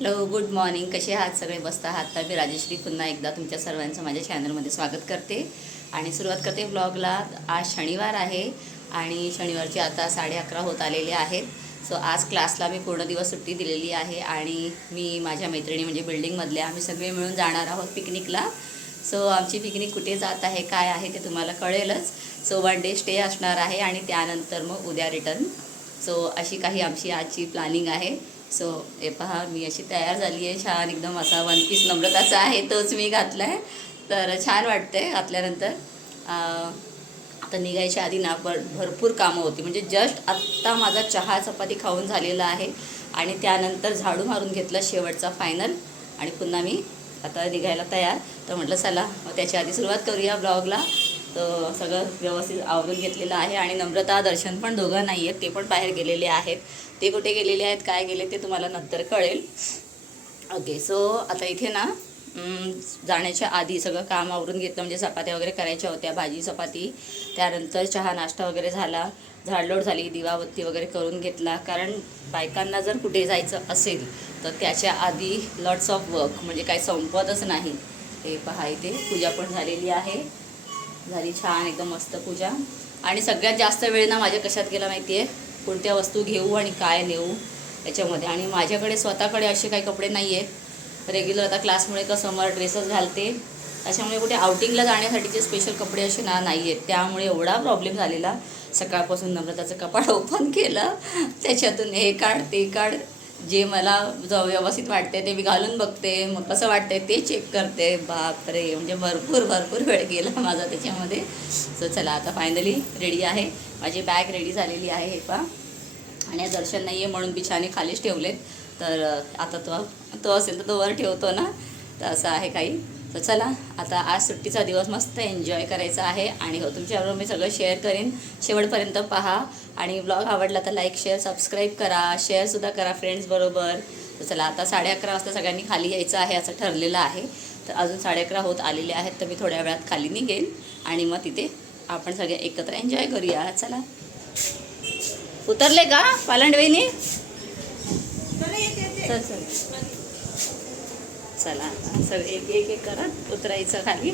Hello good morning कसे आहात सगळे? बसत आहात. तर मी राजेश्री पुन्हा एकदा तुमच्या सर्वांचं माझ्या चॅनलमध्ये स्वागत करते. आणि सुरुवात करते ब्लॉगला आज शनिवार आहे आणि शनिवारची आता साडे अकरा होत आलेले आहेत. सो आज क्लासला मी पूर्ण दिवस सुट्टी दिलेली आहे आणि मी माझ्या मैत्रिणी म्हणजे बिल्डिंगमधल्या आम्ही सगळे मिळून जाणार आहोत पिकनिकला सो आमची पिकनिक कुठे जात आहे काय आहे ते तुम्हाला कळेलच. सो वन डे स्टे असणार आहे आणि त्यानंतर मग उद्या रिटर्न सो अशी काही आमची आजची प्लॅनिंग आहे. सो हे पहा मी अशी तयार झाली आहे छान एकदम असा वन पीस नम्रताचा आहे तोच मी घातला आहे तर छान वाटते घातल्यानंतर. आता निघायच्या आधी ना भर भरपूर कामं होती. म्हणजे जस्ट आत्ता माझा चहा चपाती खाऊन झालेला आहे. आणि त्यानंतर झाडू मारून घेतलं शेवटचा फायनल आणि पुन्हा मी आता निघायला तयार. तर म्हटलं चला मग त्याच्या आधी सुरुवात करूया ब्लॉगला तर सगळं व्यवस्थित आवरून घेतलेलं आहे आणि नम्रता दर्शन पण दोघं नाही आहेत ते पण बाहेर गेलेले आहेत. ते कुठे गेलेले आहेत काय गेले ते तुम्हाला नंतर कळेल. ओके सो आता इथे ना जाण्याच्या आधी सगळं काम आवरून घेतलं म्हणजे चपात्या वगैरे करायच्या होत्या भाजी चपाती. त्यानंतर चहा नाश्ता वगैरे झाला झाडलोड झाली दिवाबत्ती वगैरे करून घेतला. कारण बायकांना जर कुठे जायचं असेल तर त्याच्या आधी लॉट्स ऑफ वर्क म्हणजे काही संपतच नाही. हे पहा इथे पूजा पण झालेली आहे. झाली. छान एकदम मस्त पूजा. आणि सगळ्यात जास्त वेळ ना माझ्या कशात गेला माहिती आहे कोणत्या वस्तू घेऊ आणि काय नेऊ याच्यामध्ये. आणि माझ्याकडे स्वतःकडे असे काही कपडे नाही आहेत रेग्युलर आता क्लासमुळे का समर ड्रेसच घालते. त्याच्यामुळे कुठे आउटिंगला जाण्यासाठीचे स्पेशल कपडे असे ना नाही आहेत त्यामुळे एवढा प्रॉब्लेम झालेला. सकाळपासून नम्रताचं कपाट ओपन केलं. त्याच्यातून हे काढ ते काढ. जे मला ज व्यवस्थित वाटते ते मी घालून बघते मग कसं वाटते ते चेक करते. बापरे म्हणजे भरपूर भरपूर वेळ गेला माझा त्याच्यामध्ये. सो चला आता फायनली रेडी आहे. माझी बॅग रेडी झालेली आहे हे पा आणि दर्शन नाही आहे म्हणून बिछाने खालीच ठेवलेत. तर आता तो तो असेल तर तो वर ठेवतो ना. तर असं आहे काही. तर चला आता आज सुट्टीचा दिवस मस्त एन्जॉय करायचा आहे आणि हो तुमच्याबरोबर मी सगळं शेअर करेन. शेवटपर्यंत पहा आणि ब्लॉग आवडला तर लाईक शेअर सबस्क्राईब करा. शेअरसुद्धा करा फ्रेंड्सबरोबर तर चला आता साडे अकरा वाजता सगळ्यांनी खाली यायचं आहे असं ठरलेलं आहे. तर अजून साडे अकरा होत आलेले आहेत तर मी थोड्या वेळात खाली निघेन आणि मग तिथे आपण सगळे एकत्र एन्जॉय करूया. चला. उतरले का पालंडवेनी? चल चल. चला सगळे एक एक एक करत उतरायचं खाली.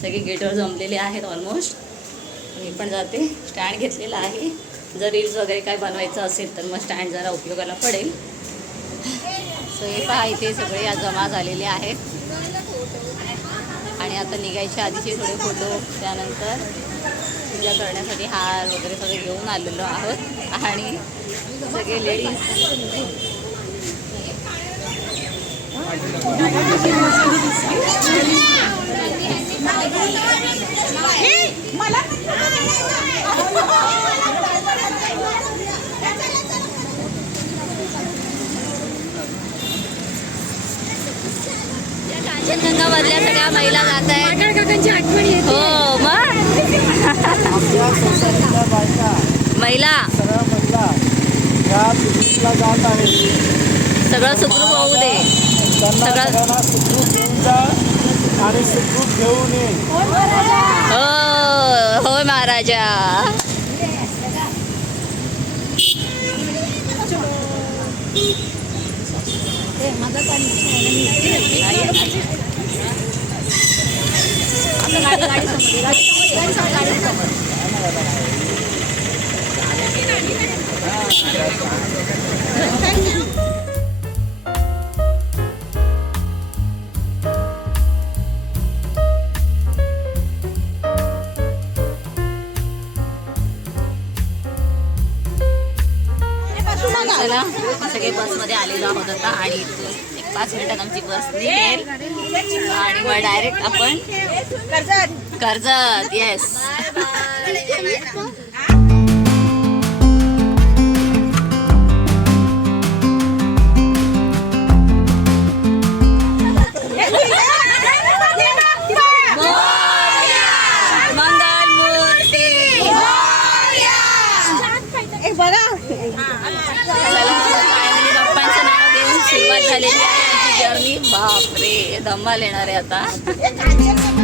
सगळे गेटवर जमलेले आहेत ऑलमोस्ट मी पण जाते. स्टँड घेतलेला आहे. जर रील्स वगैरे काय बनवायचं असेल तर मग स्टँड जरा उपयोगाला पडेल. सो हे पहा इथे सगळे जमा झालेले आहेत. आणि आता निघायच्या आधीचे थोडे फोटो त्यानंतर पूजा करण्यासाठी हार वगैरे सगळे घेऊन आलेलो आहोत. आणि सगळे लेडीज कांचनगंगामधल्या सगळ्या महिला जात आहेत. काकांची आठवण येते. हो मग? महिला? सगळं सुखरूप होऊ दे. सगळं- सगळ्यांना सुखरूप घेऊन जा आणि सुखरूप घेऊन ये हो हो. महाराजा चला आता आणि इथून एक पाच मिनिटात आमची बस निघेल. आणि मग डायरेक्ट आपण कर्जत. येस बापरे धम्माल येणार आहे आता.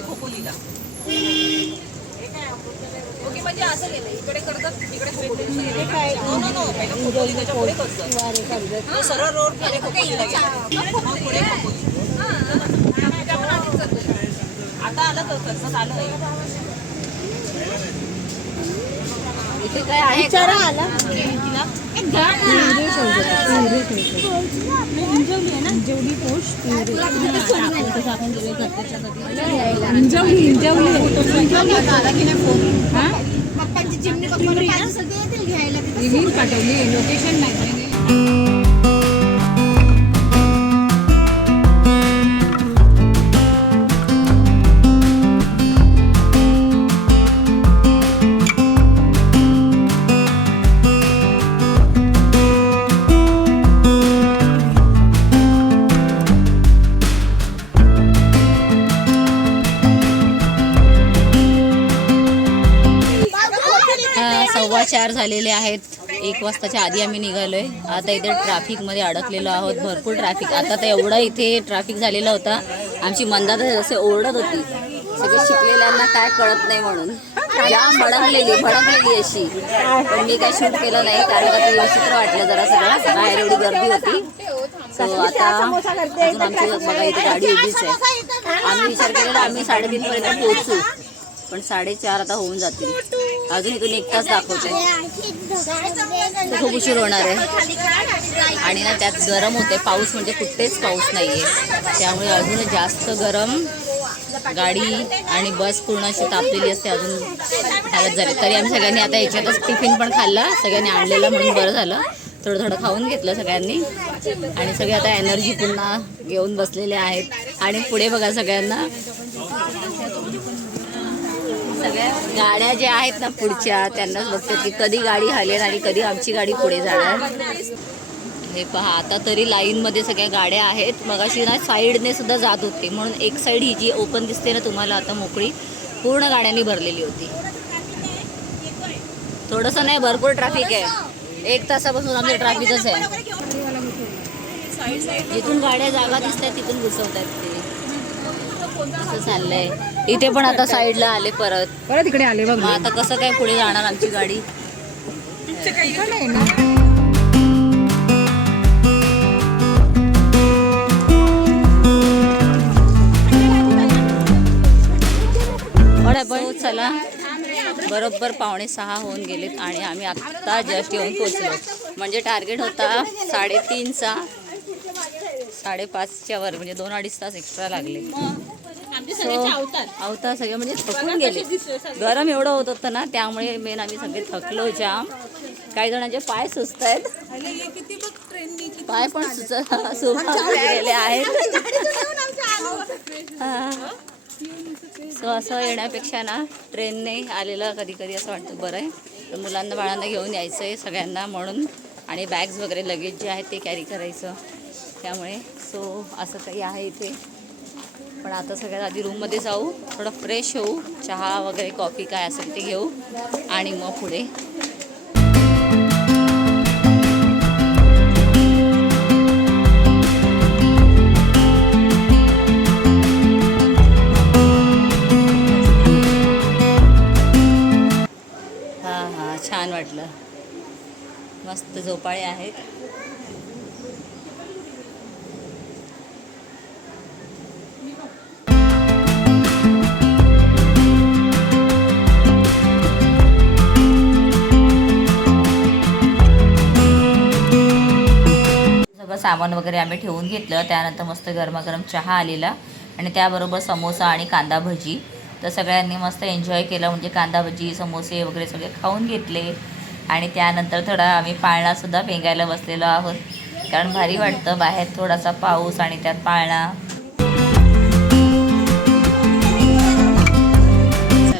आहे खोपोलीला ओके म्हणजे असं गेलं इकडे कर्जत इकडे खोपोली नो नो नो पहिलं खोपोली त्याच्या पुढे कर्जत तो सरळ रोड पुढे खोपोलीला गेला. मग पुढे खोपोली आता आलं तर कर्जत आलं इथे काय आहे का? चरा आला. तिला. इंजवली पोस्ट इंजवली इंजवली पप्पांची चिमणी पप्पाला पाहिजे असेल ते येतील घ्यायला. तिथं पाठवली लोकेशन नाही आलेले आहेत. एक वाजताच्या आधी आम्ही निघालो आहे आता इथे ट्रॅफिकमध्ये अडकलेलो आहोत. भरपूर ट्रॅफिक. आता तर एवढा इथे ट्रॅफिक झालेला होता. आमची मंदात जसे ओरडत होती. सगळे शिकलेल्यांना काय कळत नाही म्हणून. जाम भडकलेली भडकलेली अशी. पण मी काय शूट केलं नाही. कारण का ते विचित्र वाटलं जरा सगळं. बाहेर एवढी गर्दी होती. सो आता अजून आमची बघा इथे गाडी उभीच आहे. आम्ही विचार केलेला आम्ही साडेतीन पर्यंत पोहोचू. पण साडेचार आता होऊन जातील. अजून इथून एक तास दाखवते खूप उशीर होणार आहे. आणि ना त्यात गरम होते. पाऊस म्हणजे कुठेच पाऊस नाही आहे त्यामुळे अजून जास्त गरम गाडी आणि बस पूर्ण अशी तापलेली असते. अजून हालत झाली. तरी आम्ही सगळ्यांनी आता याच्यातच टिफिन पण खाल्ला. सगळ्यांनी आणलेला म्हणून बरं झालं. थोडं थोडं खाऊन घेतलं सगळ्यांनी. आणि सगळे आता एनर्जी पुन्हा घेऊन बसलेले आहेत. आणि पुढे बघा सगळ्यांना. सगळ्या गाड्या ज्या आहेत ना पुढच्या त्यांनाच बघते की कधी गाडी हलेल आणि कधी आमची गाडी पुढे जाणार. हे पहा आता तरी लाईनमध्ये सगळ्या गाड्या आहेत. मग अशी ना साईडने सुद्धा जात होती. म्हणून एक साईड ही जी ओपन दिसते ना तुम्हाला आता मोकळी पूर्ण गाड्यांनी भरलेली होती. थोडंसं नाही भरपूर ट्रॅफिक आहे. एक तासापासून आमचं ट्रॅफिकच आहे. जिथून गाड्या जागा दिसतात तिथून घुसवतात ते. असं चाललंय. इथे पण आता साईडला आले परत. परत इकडे आले बघ. मग आता कसं काय पुढे जाणार आमची गाडी? पण चला. बरोबर पावणे सहा होऊन गेलेत आणि आम्ही आत्ता जस्ट येऊन पोचलो म्हणजे टार्गेट होता साडेतीनचा. साडेपाचच्या वर म्हणजे दोन अडीच तास एक्स्ट्रा लागले. अवतार सगळे म्हणजे थकून गेले. गरम एवढं होत होतं ना त्यामुळे मेन आम्ही सगळे थकलो जाम. काही जणांचे पाय सुचत आहेत पाय पण सुच गेलेले आहेत. सो असं येण्यापेक्षा ना ट्रेनने आलेलं कधी कधी असं वाटतं बरं आहे तर मुलांना बाळांना घेऊन यायचं आहे सगळ्यांना म्हणून. आणि बॅग्स वगैरे लगेज जे आहेत ते कॅरी करायचं. त्यामुळे सो असं काही आहे इथे. पण आता सगळ्यात आधी रूममध्ये जाऊ थोडं फ्रेश होऊ चहा वगैरे कॉफी काय असेल ते घेऊ आणि मग पुढे. हां हां छान वाटलं. मस्त झोपाळे आहेत. सामान वगैरे आम्ही ठेवून घेतलं. त्यानंतर मस्त गरमागरम चहा आलेला आणि त्याबरोबर समोसा आणि कांदा भजी. तर सगळ्यांनी मस्त एन्जॉय केलं. म्हणजे कांदा भजी समोसे वगैरे सगळे खाऊन घेतले. आणि त्यानंतर थोडा आम्ही पाळणासुद्धा पेंगायला बसलेलो आहोत. कारण भारी वाटतं बाहेर थोडासा पाऊस आणि त्यात पाळणा.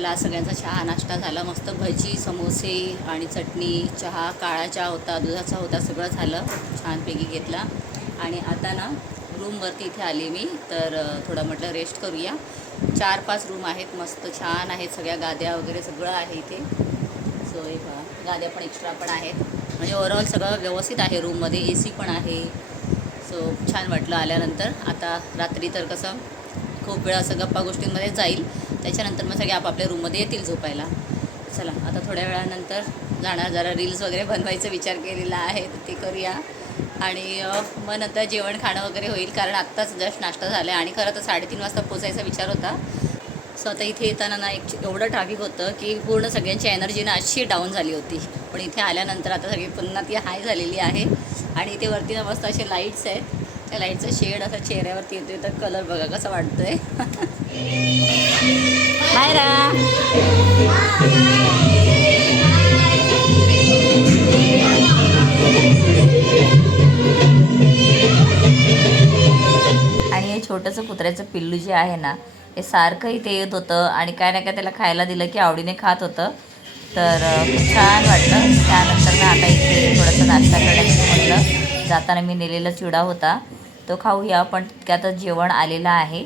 झाला सगळ्यांचा चहा नाश्ता झाला मस्त भजी समोसे आणि चटणी चहा काळा चहा होता दुधाचा होता सगळं झालं छानपैकी घेतला. आणि आता ना रूमवरती इथे आली मी तर थोडं म्हटलं रेस्ट करूया. चार पाच रूम आहेत मस्त छान आहेत सगळ्या गाद्या वगैरे सगळं आहे इथे. सो हे गाद्या पण एक्स्ट्रा पण आहेत. म्हणजे ओव्हरऑल सगळं व्यवस्थित आहे रूममध्ये ए सी पण आहे. सो छान वाटलं आल्यानंतर. आता रात्री तर कसं खूप वेळा असं गप्पा गोष्टींमध्ये जाईल. त्याच्यानंतर मग सगळे आपापल्या रूममध्ये येतील झोपायला. चला आता थोड्या वेळानंतर जाणार जरा रील्स वगैरे बनवायचा विचार केलेला आहे तर ते करूया. आणि मग नंतर जेवण खाणं वगैरे होईल कारण आत्ताच जस्ट नाश्ता झाला आहे आणि खरं तर साडेतीन वाजता पोचायचा विचार होता. सो आता इथे येताना ना एक एवढं ट्रॅफिक होतं की पूर्ण सगळ्यांची एनर्जी ना अशी डाऊन झाली होती. पण इथे आल्यानंतर आता सगळी पुन्हा ती हाय झालेली आहे. आणि इथे वरती ना मस्त असे लाईट्स आहेत. त्या लाईटचा शेड असा चेहऱ्यावरती येतोय तर कलर बघा कसं वाटतोय. हाय रा आणि हे छोटंसं कुत्र्याचं पिल्लू जे आहे ना हे सारखं इथे येत होतं आणि काय ना काय त्याला खायला दिलं की आवडीने खात होतं. तर खूप छान वाटलं. त्यानंतर ना आता इथे थोडासा नाश्ता करण्याचं म्हटलं जाताना मी नेलेला चिडा होता. तो खाऊया पण त्यातच जेवण आलेलं आहे.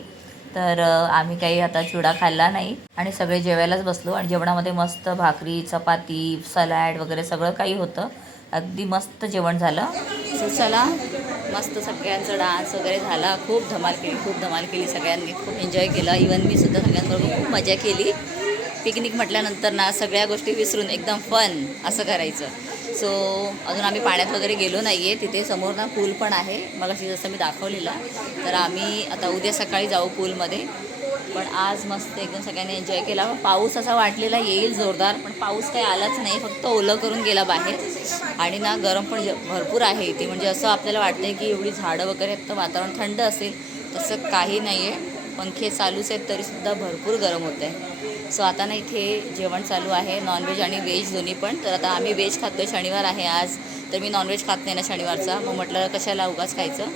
तर आम्ही काही आता चुडा खाल्ला नाही. आणि सगळे जेवायलाच बसलो. आणि जेवणामध्ये मस्त भाकरी चपाती सलॅड वगैरे सगळं काही होतं. अगदी मस्त जेवण झालं. सो चला मस्त सगळ्यांचा डान्स वगैरे झाला. खूप धमाल केली खूप धमाल केली सगळ्यांनी. खूप एन्जॉय केला. इवन मी सुद्धा सगळ्यांबरोबर खूप मजा केली. पिकनिक म्हटल्यानंतर ना सगळ्या गोष्टी विसरून एकदम फन असं करायचं. सो अजून आम्ही पाण्यात वगैरे गेलो नाही आहे तिथे समोर ना पूल पण आहे. मग अशी जसं मी दाखवलेला. तर आम्ही आता उद्या सकाळी जाऊ पूलमध्ये. पण आज मस्त एकदम सगळ्यांनी एन्जॉय केला. पाऊस असा वाटलेला येईल जोरदार पण पाऊस काही आलाच नाही. फक्त ओलं करून गेला बाहेर. आणि ना गरम पण भरपूर आहे इथे. म्हणजे असं आपल्याला वाटतंय की एवढी झाडं वगैरे आहेत तर वातावरण थंड असेल. तसं काही नाही आहे पंखे चालूच आहेत तरीसुद्धा भरपूर गरम होत आहे सो आता ना इथे जेवण चालू आहे नॉनव्हेज आणि व्हेज दोन्ही पण. तर आता आम्ही व्हेज खातो शनिवार आहे आज. तर मी नॉनव्हेज खात नाही ना शनिवारचा. मग म्हटलं कशाला उगाच खायचं?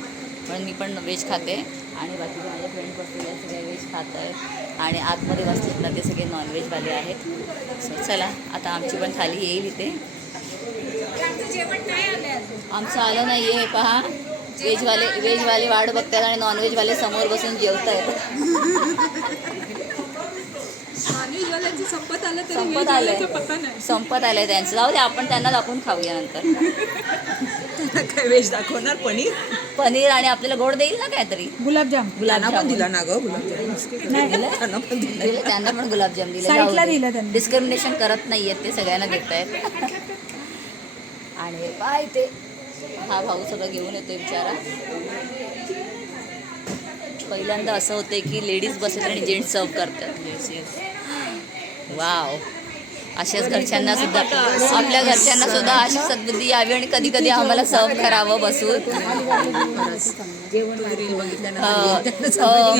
म्हणून मी पण व्हेज खाते. आणि बाकीचे माझ्या फ्रेंड बसलेले सगळे व्हेज खात आहेत. आणि आतमध्ये बसलेत ना ते सगळे नॉनव्हेजवाले आहेत. सो चला आता आमची पण थाली येईल इथे. आमचं आलं नाही आहे पहा व्हेजवाले व्हेजवाले वाट बघतात आणि नॉनव्हेजवाले समोर बसून जेवत आहेत संपत आलं तरी संपत आलंय. पत्ता नाही. संपत आलंय त्यांचं. जाऊ दे आपण त्यांना दाखवून खाऊया नंतर. काय व्हेज दाखवणार? पनीर? पनीर आणि आपल्याला गोड देईल ना काहीतरी? गुलाबजाम. त्यांना पण गुलाबजाम दिला ना ग गुलाबजाम. त्यांना पण दिला. दिले? त्यांना पण गुलाबजाम दिले. साईडला दिलं त्यांनी. डिस्क्रिमिनेशन करत नाहीयेत ते सगळ्यांना देत आहेत आणि पाय ते. हा भाऊ सगळं घेऊन येतोय बिचारा. पहिल्यांदा असं होतंय की लेडीज बसतात आणि जेंट्स सर्व करतात. वाव. अशाच घरच्यांना सुद्धा आपल्या घरच्यांना सुद्धा अशी सद्बुद्धी यावी आणि कधी कधी आम्हाला सर्व करावं बसून.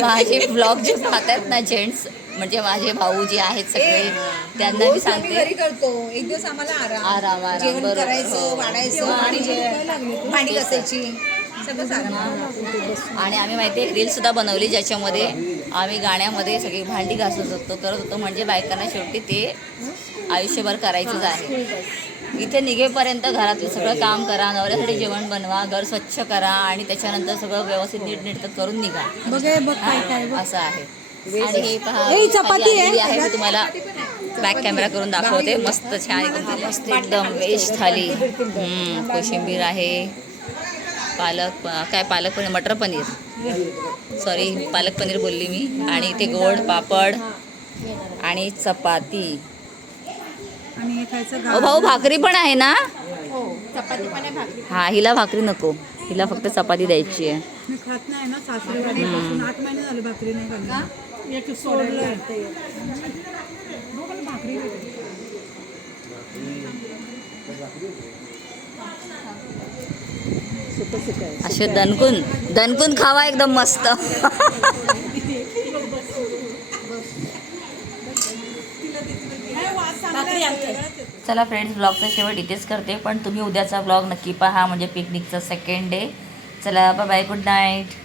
माझे ब्लॉग जे पाहतात ना जेंट्स म्हणजे माझे भाऊ जे आहेत सगळे त्यांना मी सांगते. करतो. एक दिवस आम्हाला आराम. आराम आराम बरोबर. करायचं. वाढायचं आणि आणि आम्ही माहिती आहे रील सुद्धा बनवली ज्याच्यामध्ये आम्ही गाण्यामध्ये सगळी भांडी घासत होतो करत होतो. म्हणजे बायकांना शेवटी ते आयुष्यभर करायचंच आहे. इथे निघेपर्यंत घरातलं सगळं काम करा नवऱ्यासाठी जेवण बनवा घर स्वच्छ करा आणि त्याच्यानंतर सगळं व्यवस्थित नीटनेटकं करून निघा. हे. असं आहे. आणि हे पहा आहे. मी तुम्हाला बॅक कॅमेरा करून दाखवते. मस्त छान एकदम वेज थाली. कोशिंबीर आहे. पालक काय पालक पनीर मटर पनीर. सॉरी पालक पनीर बोलली मी. आणि इथे गोड पापड आणि चपाती. हे भाऊ भाकरी पण आहे ना? हा हिला भाकरी नको. हिला फक्त चपाती द्यायची आहे. मी खात नाही ना सासरेवाडीपासून आठ महिने झाले भाकरी नाही खाल्ली. एक सोडलं भाकरी असे दणकून दणकून खावा एकदम मस्त. चला फ्रेंड्स ब्लॉगचा शेवट इथेच करते पण तुम्ही उद्याचा ब्लॉग नक्की पहा म्हणजे पिकनिकचा सेकंड डे चला बाय बाय गुड नाईट